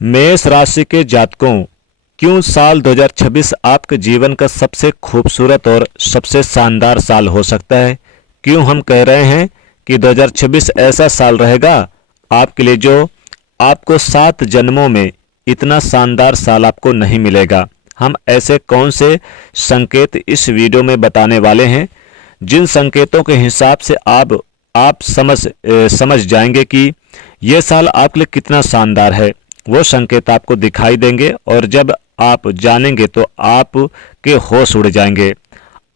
मेष राशि के जातकों, क्यों साल 2026 आपके जीवन का सबसे खूबसूरत और सबसे शानदार साल हो सकता है। क्यों हम कह रहे हैं कि 2026 ऐसा साल रहेगा आपके लिए जो आपको 7 जन्मों में इतना शानदार साल आपको नहीं मिलेगा। हम ऐसे कौन से संकेत इस वीडियो में बताने वाले हैं जिन संकेतों के हिसाब से आप समझ जाएंगे कि यह साल आपके लिए कितना शानदार है। वो संकेत आपको दिखाई देंगे और जब आप जानेंगे तो आपके होश उड़ जाएंगे,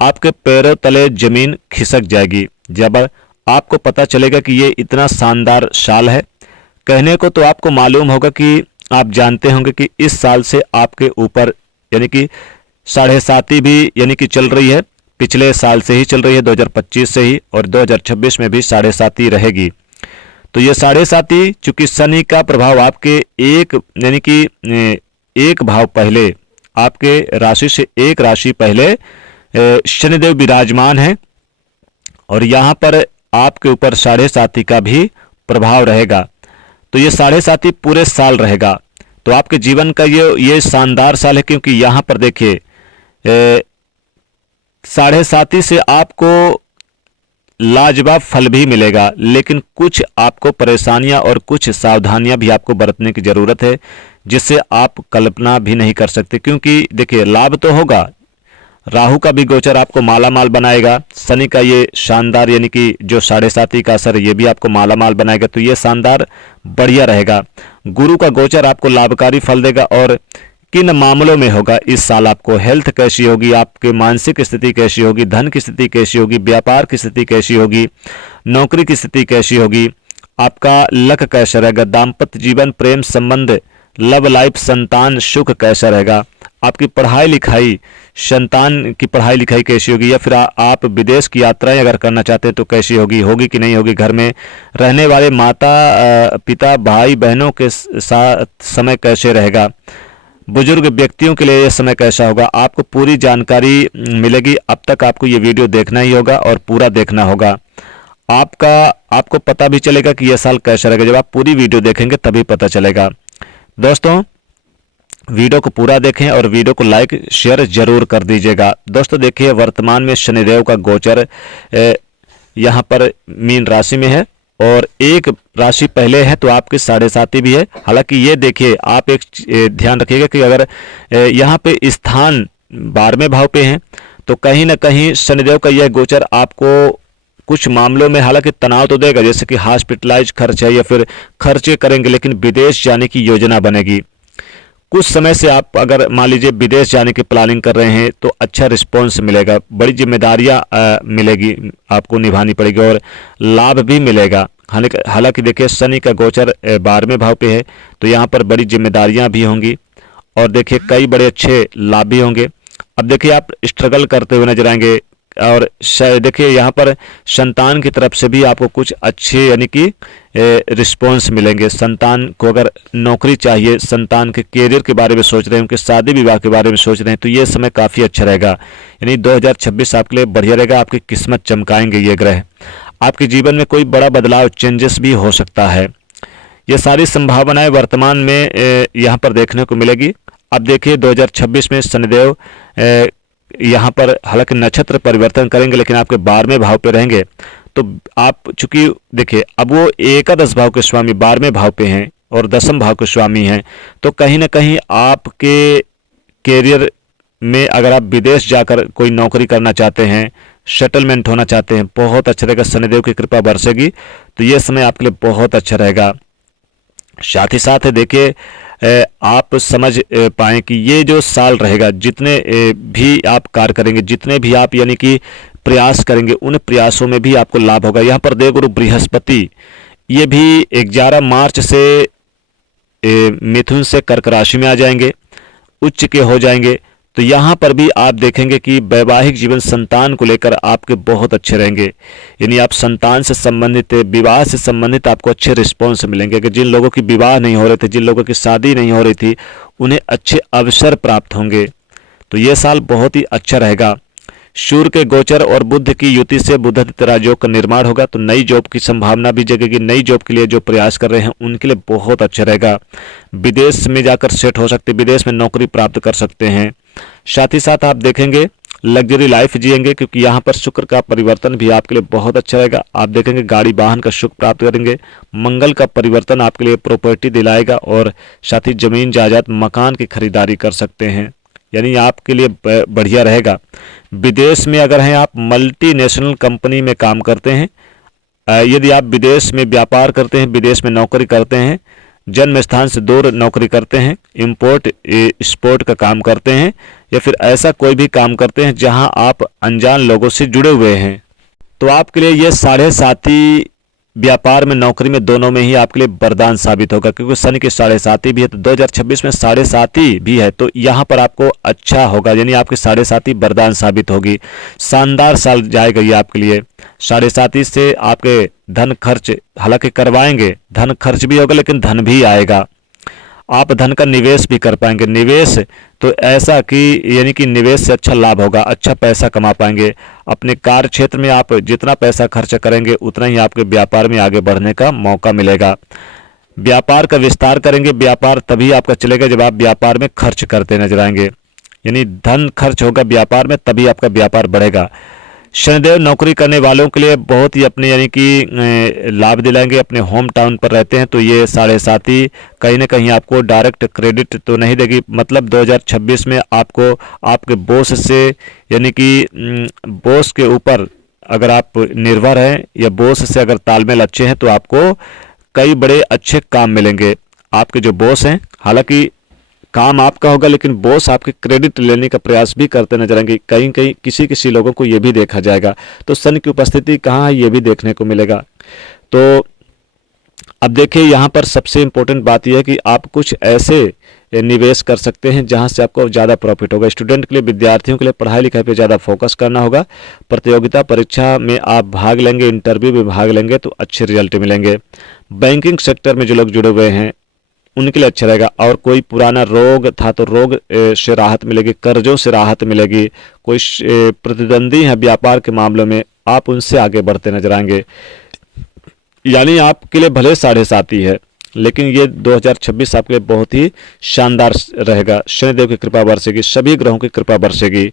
आपके पैरों तले जमीन खिसक जाएगी जब आपको पता चलेगा कि ये इतना शानदार साल है। कहने को तो आपको मालूम होगा कि आप जानते होंगे कि इस साल से आपके ऊपर यानी कि 7.5 भी यानी कि चल रही है, पिछले साल से ही चल रही है 2025 से ही, और 2026 में भी 7.5 रहेगी। तो ये 7.5 चूंकि शनि का प्रभाव आपके यानी कि एक भाव पहले, आपके राशि से एक राशि पहले शनिदेव विराजमान है और यहाँ पर आपके ऊपर 7.5 का भी प्रभाव रहेगा। तो ये 7.5 पूरे साल रहेगा। तो आपके जीवन का ये शानदार साल है, क्योंकि यहाँ पर देखिए 7.5 से आपको लाजवाब फल भी मिलेगा, लेकिन कुछ आपको परेशानियां और कुछ सावधानियां भी आपको बरतने की जरूरत है, जिससे आप कल्पना भी नहीं कर सकते। क्योंकि देखिए लाभ तो होगा, राहु का भी गोचर आपको मालामाल बनाएगा, शनि का ये शानदार यानी कि जो 7.5 का असर ये भी आपको मालामाल बनाएगा, तो ये शानदार बढ़िया रहेगा। गुरु का गोचर आपको लाभकारी फल देगा। और किन मामलों में होगा इस साल, आपको हेल्थ कैसी होगी, आपके मानसिक स्थिति कैसी होगी, धन की स्थिति कैसी होगी, व्यापार की स्थिति कैसी होगी, नौकरी की स्थिति कैसी होगी, आपका लक कैसा रहेगा, दाम्पत्य जीवन, प्रेम संबंध, लव लाइफ, संतान सुख कैसा रहेगा, आपकी पढ़ाई लिखाई, संतान की पढ़ाई लिखाई कैसी होगी, या फिर आप विदेश की यात्राएं अगर करना चाहते हैं तो कैसी होगी कि नहीं होगी, घर में रहने वाले माता पिता भाई बहनों के साथ समय कैसे रहेगा, बुजुर्ग व्यक्तियों के लिए यह समय कैसा होगा, आपको पूरी जानकारी मिलेगी। अब तक आपको ये वीडियो देखना ही होगा और पूरा देखना होगा। आपको पता भी चलेगा कि यह साल कैसा रहेगा, जब आप पूरी वीडियो देखेंगे तभी पता चलेगा। दोस्तों वीडियो को पूरा देखें और वीडियो को लाइक शेयर जरूर कर दीजिएगा। दोस्तों देखिए, वर्तमान में शनिदेव का गोचर यहाँ पर मीन राशि में है और एक राशि पहले है, तो आपकी 7.5 भी है। हालांकि ये देखिए, आप एक ध्यान रखिएगा कि अगर यहाँ पे स्थान 12वें भाव पे हैं तो कहीं ना कहीं शनिदेव का यह गोचर आपको कुछ मामलों में हालांकि तनाव तो देगा, जैसे कि हॉस्पिटलाइज खर्च है या फिर खर्चे करेंगे, लेकिन विदेश जाने की योजना बनेगी। कुछ समय से आप अगर मान लीजिए विदेश जाने की प्लानिंग कर रहे हैं तो अच्छा रिस्पॉन्स मिलेगा, बड़ी जिम्मेदारियां मिलेगी, आपको निभानी पड़ेगी और लाभ भी मिलेगा। हालांकि देखिए शनि का गोचर 12वें भाव पे है, तो यहाँ पर बड़ी जिम्मेदारियां भी होंगी और देखिए कई बड़े अच्छे लाभ भी होंगे। अब देखिए आप स्ट्रगल करते हुए नजर आएंगे और देखिए यहाँ पर संतान की तरफ से भी आपको कुछ अच्छे यानी कि रिस्पॉन्स मिलेंगे। संतान को अगर नौकरी चाहिए, संतान के करियर के बारे में सोच रहे हैं, उनके शादी विवाह के बारे में सोच रहे हैं, तो ये समय काफ़ी अच्छा रहेगा। यानी 2026 आपके लिए बढ़िया रहेगा, आपकी किस्मत चमकाएंगे ये ग्रह। आपके जीवन में कोई बड़ा बदलाव चेंजेस भी हो सकता है। ये सारी संभावनाएं वर्तमान में यहाँ पर देखने को मिलेगी। अब देखिए 2026 में शनिदेव यहाँ पर हालांकि नक्षत्र परिवर्तन करेंगे, लेकिन आपके 12वें भाव पे रहेंगे। तो आप चूंकि देखिए अब वो एकादश भाव के स्वामी 12वें भाव पे हैं और 10वें भाव के स्वामी हैं, तो कहीं ना कहीं आपके कैरियर में अगर आप विदेश जाकर कोई नौकरी करना चाहते हैं, सेटलमेंट होना चाहते हैं, बहुत अच्छा रहेगा। शनिदेव की कृपा बरसेगी तो ये समय आपके लिए बहुत अच्छा रहेगा। साथ ही साथ देखिए आप समझ पाएं कि ये जो साल रहेगा, जितने भी आप कार्य करेंगे, जितने भी आप यानी कि प्रयास करेंगे, उन प्रयासों में भी आपको लाभ होगा। यहाँ पर देवगुरु बृहस्पति ये भी 11 मार्च से मिथुन से कर्क राशि में आ जाएंगे, उच्च के हो जाएंगे। तो यहाँ पर भी आप देखेंगे कि वैवाहिक जीवन, संतान को लेकर आपके बहुत अच्छे रहेंगे। यानी आप संतान से संबंधित, विवाह से संबंधित आपको अच्छे रिस्पॉन्स मिलेंगे। कि जिन लोगों की विवाह नहीं हो रहे थे, जिन लोगों की शादी नहीं हो रही थी, उन्हें अच्छे अवसर प्राप्त होंगे। तो ये साल बहुत ही अच्छा रहेगा। सूर्य के गोचर और बुध की युति से बुधादित्य राजयोग का निर्माण होगा, तो नई जॉब की संभावना भी जगेगी। नई जॉब के लिए जो प्रयास कर रहे हैं उनके लिए बहुत अच्छा रहेगा। विदेश में जाकर सेट हो सकते, विदेश में नौकरी प्राप्त कर सकते हैं। साथ ही साथ आप देखेंगे लग्जरी लाइफ जिएंगे, क्योंकि यहाँ पर शुक्र का परिवर्तन भी आपके लिए बहुत अच्छा रहेगा। आप देखेंगे गाड़ी वाहन का सुख प्राप्त करेंगे। मंगल का परिवर्तन आपके लिए प्रॉपर्टी दिलाएगा और साथ ही जमीन जायदाद मकान की खरीदारी कर सकते हैं, यानी आपके लिए बढ़िया रहेगा। विदेश में अगर हैं आप मल्टीनेशनल कंपनी में काम करते हैं, यदि आप विदेश में व्यापार करते हैं, विदेश में नौकरी करते हैं, जन्म स्थान से दूर नौकरी करते हैं, इंपोर्ट एक्सपोर्ट का काम करते हैं, या फिर ऐसा कोई भी काम करते हैं जहां आप अनजान लोगों से जुड़े हुए हैं, तो आपके लिए ये 7.5 व्यापार में नौकरी में दोनों में ही आपके लिए वरदान साबित होगा, क्योंकि शनि की 7.5 भी है, तो 2026 में 7.5 भी है, तो यहाँ पर आपको अच्छा होगा, यानी आपकी 7.5 वरदान साबित होगी। शानदार साल जाएगा ये आपके लिए। 7.5 से आपके धन खर्च हालांकि करवाएंगे, धन खर्च भी होगा लेकिन धन भी आएगा। आप धन का निवेश भी कर पाएंगे। निवेश तो ऐसा कि यानी कि निवेश से अच्छा लाभ होगा, अच्छा पैसा कमा पाएंगे। अपने कार्य क्षेत्र में आप जितना पैसा खर्च करेंगे उतना ही आपके व्यापार में आगे बढ़ने का मौका मिलेगा। व्यापार का विस्तार करेंगे। व्यापार तभी आपका चलेगा जब आप व्यापार में खर्च करते नजर आएंगे, यानी धन खर्च होगा व्यापार में, तभी आपका व्यापार बढ़ेगा। शनिदेव नौकरी करने वालों के लिए बहुत ही अपने यानी कि लाभ दिलाएंगे। अपने होम टाउन पर रहते हैं तो ये 7.5 कहीं ना कहीं आपको डायरेक्ट क्रेडिट तो नहीं देगी, मतलब 2026 में आपको आपके बॉस से यानी कि बॉस के ऊपर अगर आप निर्भर हैं या बॉस से अगर तालमेल अच्छे हैं तो आपको कई बड़े अच्छे काम मिलेंगे। आपके जो बॉस हैं, हालांकि काम आपका होगा लेकिन बॉस आपके क्रेडिट लेने का प्रयास भी करते नजर आएंगे। कहीं कहीं किसी लोगों को ये भी देखा जाएगा। तो शनि की उपस्थिति कहाँ है ये भी देखने को मिलेगा। तो अब देखिए यहाँ पर सबसे इम्पोर्टेंट बात यह है कि आप कुछ ऐसे निवेश कर सकते हैं जहां से आपको ज़्यादा प्रॉफिट होगा। स्टूडेंट के लिए, विद्यार्थियों के लिए पढ़ाई लिखाई पे ज़्यादा फोकस करना होगा। प्रतियोगिता परीक्षा में आप भाग लेंगे, इंटरव्यू में भाग लेंगे तो अच्छे रिजल्ट मिलेंगे। बैंकिंग सेक्टर में जो लोग जुड़े हुए हैं उनके लिए अच्छा रहेगा। और कोई पुराना रोग था तो रोग से राहत मिलेगी, कर्जों से राहत मिलेगी। कोई प्रतिद्वंदी है व्यापार के मामलों में, आप उनसे आगे बढ़ते नजर आएंगे। यानी आपके लिए भले 7.5 है लेकिन ये 2026 आपके लिए बहुत ही शानदार रहेगा। शनिदेव की कृपा बरसेगी, सभी ग्रहों की कृपा बरसेगी।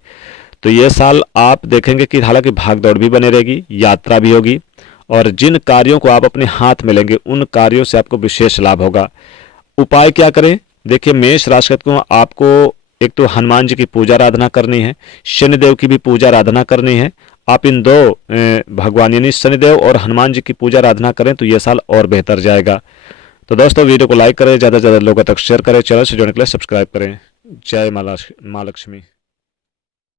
तो ये साल आप देखेंगे कि हालांकि भाग दौड़ भी बनी रहेगी, यात्रा भी होगी, और जिन कार्यों को आप अपने हाथ में लेंगे उन कार्यों से आपको विशेष लाभ होगा। उपाय क्या करें? देखिए, मेष राशि को आपको एक तो हनुमान जी की पूजा आराधना करनी है, शनिदेव की भी पूजा आराधना करनी है। आप इन दो भगवान यानी शनिदेव और हनुमान जी की पूजा आराधना करें तो यह साल और बेहतर जाएगा। तो दोस्तों वीडियो को लाइक करें, ज़्यादा से ज़्यादा लोगों तक शेयर करें, चैनल से जुड़ने के लिए सब्सक्राइब करें। जय माँ लक्ष्मी।